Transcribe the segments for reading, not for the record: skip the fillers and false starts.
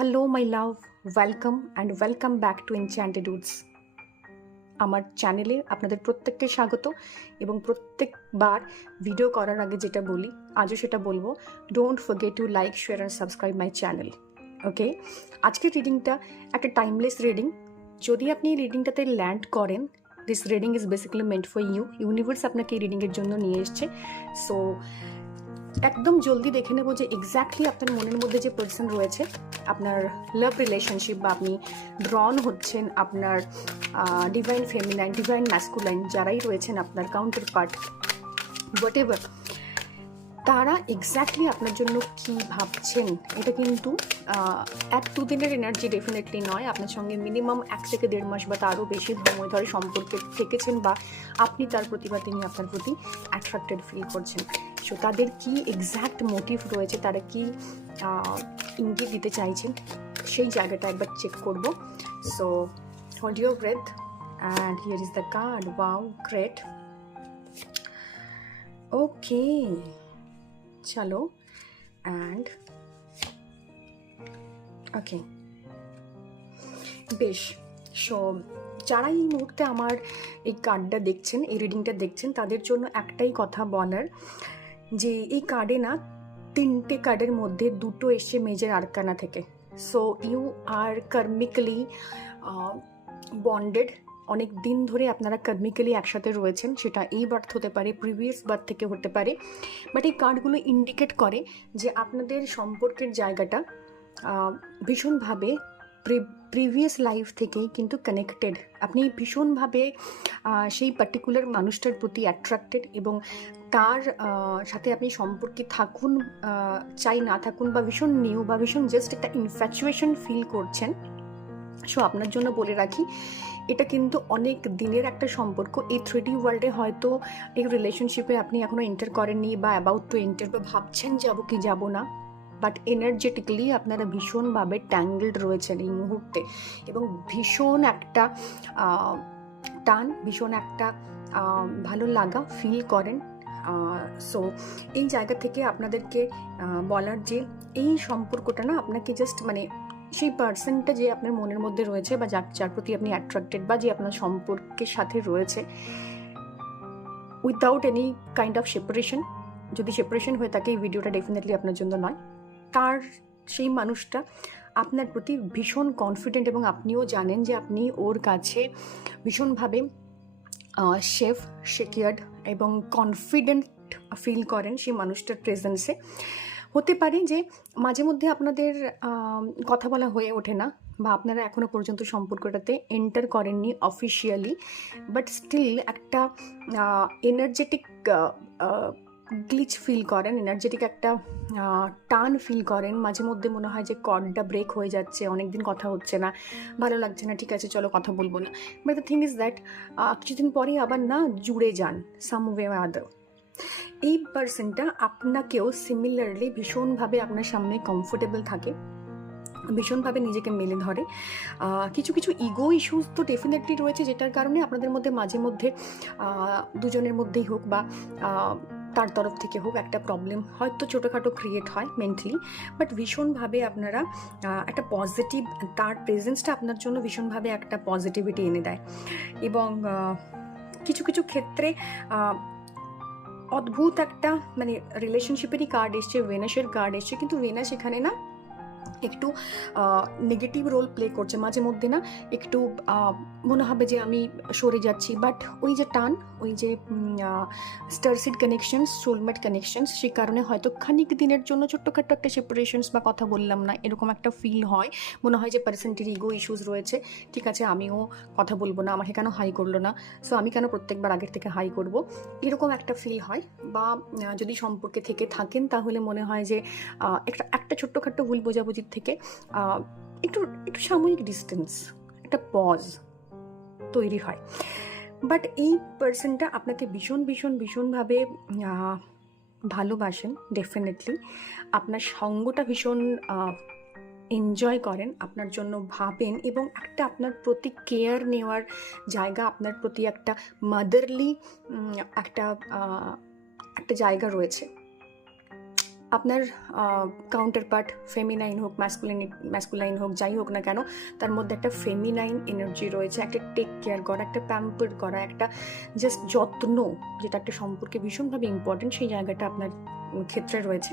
Hello my love, welcome and welcome back to enchanted Woods. আমার চ্যানেলে আপনাদের প্রত্যেককে স্বাগত। এবং প্রত্যেকবার ভিডিও করার আগে যেটা বলি, আজও সেটা বলবো, don't forget to like, share and subscribe my channel. Okay, আজকের রিডিংটা একটা টাইমলেস রিডিং। যদি আপনি এই রিডিংটাতে ল্যান্ড করেন, this reading is basically meant for you. Universe আপনাকে এই রিডিংয়ের জন্য নিয়ে এসছে। সো একদম জলদি দেখে নেবো যে এক্স্যাক্টলি আপনার মনের মধ্যে যে পার্সন রয়েছে, আপনার লাভ রিলেশনশিপ বা আপনি ড্রন হচ্ছেন, আপনার ডিভাইন ফেমিনাইন, ডিভাইন ম্যাসকুলাইন যারাই রয়েছেন, আপনার কাউন্টার পার্ট, হোয়াট এভার, তারা এক্স্যাক্টলি আপনার জন্য কি ভাবছেন। এটা কিন্তু 1-2 দিনের এনার্জি ডেফিনেটলি নয়। আপনার সঙ্গে মিনিমাম 1 থেকে 1.5 মাস বা তারও বেশি সময় ধরে সম্পর্কে থেকেছেন, বা আপনি তার প্রতি বা তিনি আপনার প্রতি অ্যাট্রাক্টেড ফিল করছেন। সো তাদের কি এক্স্যাক্ট মোটিভ রয়েছে, তারা কি ইঙ্গিত দিতে চাইছেন, সেই জায়গাটা একবার চেক করব। So hold your breath and here is the card. Wow, great. Okay, চলো। অ্যান্ড ওকে, বেশ। সো যারা এই মুহূর্তে আমার এই কার্ডটা দেখছেন, এই রিডিংটা দেখছেন, তাদের জন্য একটাই কথা বলার, যে এই কার্ডে না 3টে কার্ডের মধ্যে 2টো এসছে মেজর আরকানা থেকে। So you are karmically bonded. অনেক দিন ধরে আপনারা কার্মিক্যালি একসাথে রয়েছেন, সেটা এই বার্থ হতে পারে, প্রিভিয়াস বার্থ থেকে হতে পারে। বাট এই কার্ডগুলো ইন্ডিকেট করে যে আপনাদের সম্পর্কের জায়গাটা ভীষণভাবে প্রিভিয়াস লাইফ থেকেই কিন্তু কানেক্টেড। আপনি ভীষণভাবে সেই পার্টিকুলার মানুষটার প্রতি অ্যাট্রাক্টেড, এবং তার সাথে আপনি সম্পর্কে থাকুন চাই না থাকুন, বা ভীষণ নিউ বা ভীষণ জাস্ট একটা ইনফ্যাচুয়েশন ফিল করছেন। সো আপনার জন্য বলে রাখি, এটা কিন্তু অনেক দিনের একটা সম্পর্ক। এই 3D ওয়ার্ল্ডে হয়তো এই রিলেশনশিপে আপনি এখনও এন্টার করেননি, বা অ্যাবাউট টু এন্টার, বা ভাবছেন যাবো কি যাবো না, বাট এনার্জেটিক্যালি আপনারা ভীষণভাবে ট্যাঙ্গেলড রয়েছেন এই মুহূর্তে, এবং ভীষণ একটা টান, ভীষণ একটা ভালো লাগা ফিল করেন। সো এই জায়গা থেকে আপনাদেরকে বলার যে এই সম্পর্কটা না আপনাকে জাস্ট মানে সেই পার্সনটা যে আপনার মনের মধ্যে রয়েছে, বা যার প্রতি আপনি অ্যাট্রাক্টেড, বা যে আপনার সম্পর্কের সাথে রয়েছে, without any kind of separation, যদি সেপারেশন হয়ে থাকে এই ভিডিওটা ডেফিনেটলি আপনার জন্য নয়। তার সেই মানুষটা আপনার প্রতি ভীষণ কনফিডেন্ট, এবং আপনিও জানেন যে আপনি ওর কাছে ভীষণভাবে সেফ, সিকিউরড এবং কনফিডেন্ট ফিল করেন সেই মানুষটার প্রেজেন্সে। হতে পারে যে মাঝে মধ্যে আপনাদের কথা বলা হয়ে ওঠে না, বা আপনারা এখনও পর্যন্ত সম্পর্কটাতে এন্টার করেননি অফিসিয়ালি, বাট স্টিল একটা এনার্জেটিক গ্লিচ ফিল করেন, এনার্জেটিক একটা টান ফিল করেন। মাঝে মধ্যে মনে হয় যে কর্ডটা ব্রেক হয়ে যাচ্ছে, অনেকদিন কথা হচ্ছে না, ভালো লাগছে না, ঠিক আছে চলো কথা বলবো না। But the thing is that কিছুদিন পরেই আবার না জুড়ে যান সাম ওয়ে আদার। এই পার্সনটা আপনাকেও সিমিলারলি ভীষণভাবে আপনার সামনে কমফোর্টেবল থাকে, ভীষণভাবে নিজেকে মেলে ধরে। কিছু কিছু ইগো ইস্যুস তো ডেফিনেটলি রয়েছে, যেটার কারণে আপনাদের মধ্যে মাঝে মধ্যে দুজনের মধ্যেই হোক বা তার তরফ থেকে হোক একটা প্রবলেম হয়তো ছোটোখাটো ক্রিয়েট হয় মেন্টালি। বাট ভীষণভাবে আপনারা একটা পজিটিভ, তার প্রেজেন্সটা আপনার জন্য ভীষণভাবে একটা পজিটিভিটি এনে দেয়। এবং কিছু কিছু ক্ষেত্রে অদ্ভুত একটা মানে রিলেশনশিপেরই কার্ড এসছে, ভেনাসের কার্ড এসছে, কিন্তু ভেনাস এখানে না একটু নেগেটিভ রোল প্লে করছে মাঝে মধ্যে। না একটু মনে হবে যে আমি সরে যাচ্ছি, বাট ওই যে টান, ওই যে স্টারসিড কানেকশনস, সোলমেট কানেকশনস, সেই কারণে হয়তো খানিক দিনের জন্য ছোট্টখাট্টো একটা সেপারেশনস বা কথা বললাম না এরকম একটা ফিল হয়। মনে হয় যে পার্সেন্টের ইগো ইস্যুস রয়েছে, ঠিক আছে আমিও কথা বলবো না, আমাকে কেন হাই করলো না, সো আমি কেন প্রত্যেকবার আগের থেকে হাই করব, এরকম একটা ফিল হয়। বা যদি সম্পর্কে থেকে থাকেন তাহলে মনে হয় যে একটা ছোট্টখাট্টো ভুল বোঝাবুঝির থেকে একটু একটু সাময়িক ডিস্টেন্স, একটা পজ তৈরি হয়। বাট এই পার্সনটা আপনাকে ভীষণ ভীষণ ভীষণভাবে ভালোবাসেন ডেফিনেটলি, আপনার সঙ্গটা ভীষণ এনজয় করেন, আপনার জন্য ভাবেন, এবং একটা আপনার প্রতি কেয়ার নেওয়ার জায়গা, আপনার প্রতি একটা মাদারলি একটা একটা জায়গা রয়েছে। আপনার কাউন্টার পার্ট ফেমিনাইন হোক ম্যাসকুলাইন হোক, যাই হোক না কেন, তার মধ্যে একটা ফেমিনাইন এনার্জি রয়েছে, একটা টেক কেয়ার করা, একটা প্যাম্পার করা, একটা জাস্ট যত্ন, যেটা একটা সম্পর্কে ভীষণভাবে ইম্পর্টেন্ট, সেই জায়গাটা আপনার ক্ষেত্রে রয়েছে।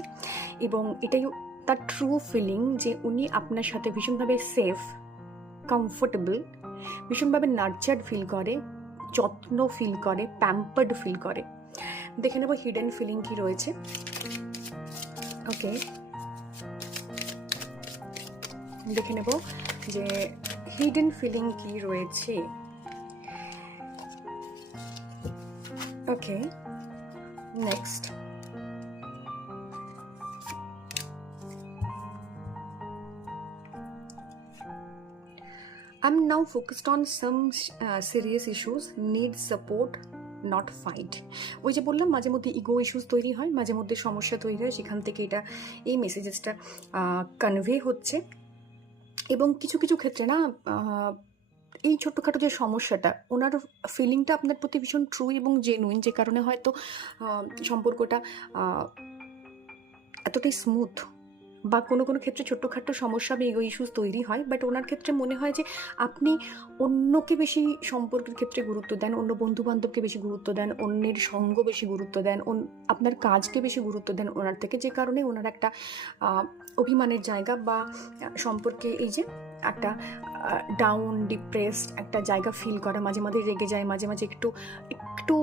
এবং এটাই তার ট্রু ফিলিং যে উনি আপনার সাথে ভীষণভাবে সেফ, কমফোর্টেবল, ভীষণভাবে নার্চার্ড ফিল করে, যত্ন ফিল করে, প্যাম্পার্ড ফিল করে। দেখে নেব হিডেন ফিলিং কি রয়েছে। ওকে, দেখে নেব যে হিডেন ফিলিং কি রয়েছে। Okay, next I'm now focused on some serious issues, need support, not fight. ওই যে বললাম মাঝে মধ্যে ইগো ইস্যুস তৈরি হয়, মাঝে মধ্যে সমস্যা তৈরি হয়, সেখান থেকে এটা এই মেসেজেসটা কনভে হচ্ছে। এবং কিছু কিছু ক্ষেত্রে না এই ছোট্টখাটো যে সমস্যাটা, ওনার ফিলিংটা আপনার প্রতি ভীষণ ট্রু এবং জেনুইন, যে কারণে হয়তো সম্পর্কটা এতটাই স্মুথ, বা কোনো কোনো ক্ষেত্রে ছোট্টখাট্টো সমস্যা বা ইগো ইস্যুস তৈরি হয়, বাট ওনার ক্ষেত্রে মনে হয় যে আপনি অন্যকে বেশি সম্পর্কের ক্ষেত্রে গুরুত্ব দেন, অন্য বন্ধুবান্ধবকে বেশি গুরুত্ব দেন, অন্যের সঙ্গ বেশি গুরুত্ব দেন, আপনার কাজকে বেশি গুরুত্ব দেন ওনার থেকে, যে কারণে ওনার একটা অভিমানের জায়গা বা সম্পর্কে এই যে একটা ডাউন ডিপ্রেসড একটা জায়গা ফিল করা, মাঝে মাঝে রেগে যায়, মাঝে মাঝে একটু একটু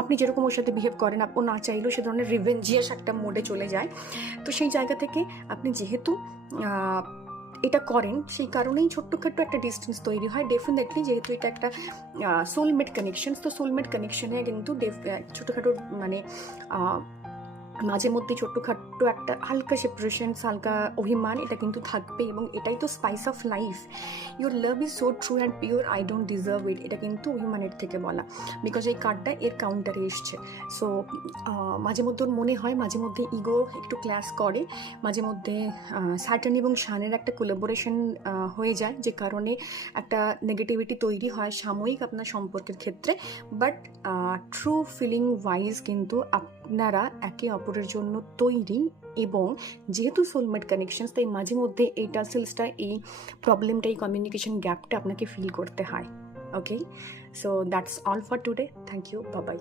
আপনি যেরকম ওর সাথে বিহেভ করেন, ও না চাইলেও সে ধরনের রিভেঞ্জিয়াস একটা মোডে চলে যায়। তো সেই জায়গা থেকে আপনি যেহেতু এটা করেন, সেই কারণেই ছোট্টখাট্ট একটা ডিস্টেন্স তৈরি হয়। ডেফিনেটলি যেহেতু এটা একটা সোলমেট কানেকশন, তো সোলমেট কানেকশনে কিন্তু ছোটোখাটো মানে মাঝে মধ্যে ছোট্টখাট্ট একটা হালকা সেপারেশন, হালকা অভিমান, এটা কিন্তু থাকবে। এবং এটাই তো spice of life. Your love is so true and pure, I don't deserve ইট, এটা কিন্তু অভিমানের থেকে বলা, বিকজ এই কার্ডটা এর কাউন্টারে এসছে। সো মাঝে মধ্যে ওর মনে হয়, মাঝে মধ্যে ইগো একটু ক্ল্যাশ করে, মাঝে মধ্যে স্যাটার্ন এবং শানের একটা কোলাবোরেশন হয়ে যায়, যে কারণে একটা নেগেটিভিটি তৈরি হয় সাময়িক আপনার সম্পর্কের ক্ষেত্রে। বাট ট্রু ফিলিং ওয়াইজ কিন্তু আপনারা একে অপরের জন্য তৈরি, এবং যেহেতু সোলমেট কানেকশনস, তাই মাঝে মধ্যে এই টাসেলসটা, এই প্রবলেমটা, এই কমিউনিকেশন গ্যাপটা আপনাকে ফিল করতে হয়। Okay, so that's all for today. Thank you, bye by.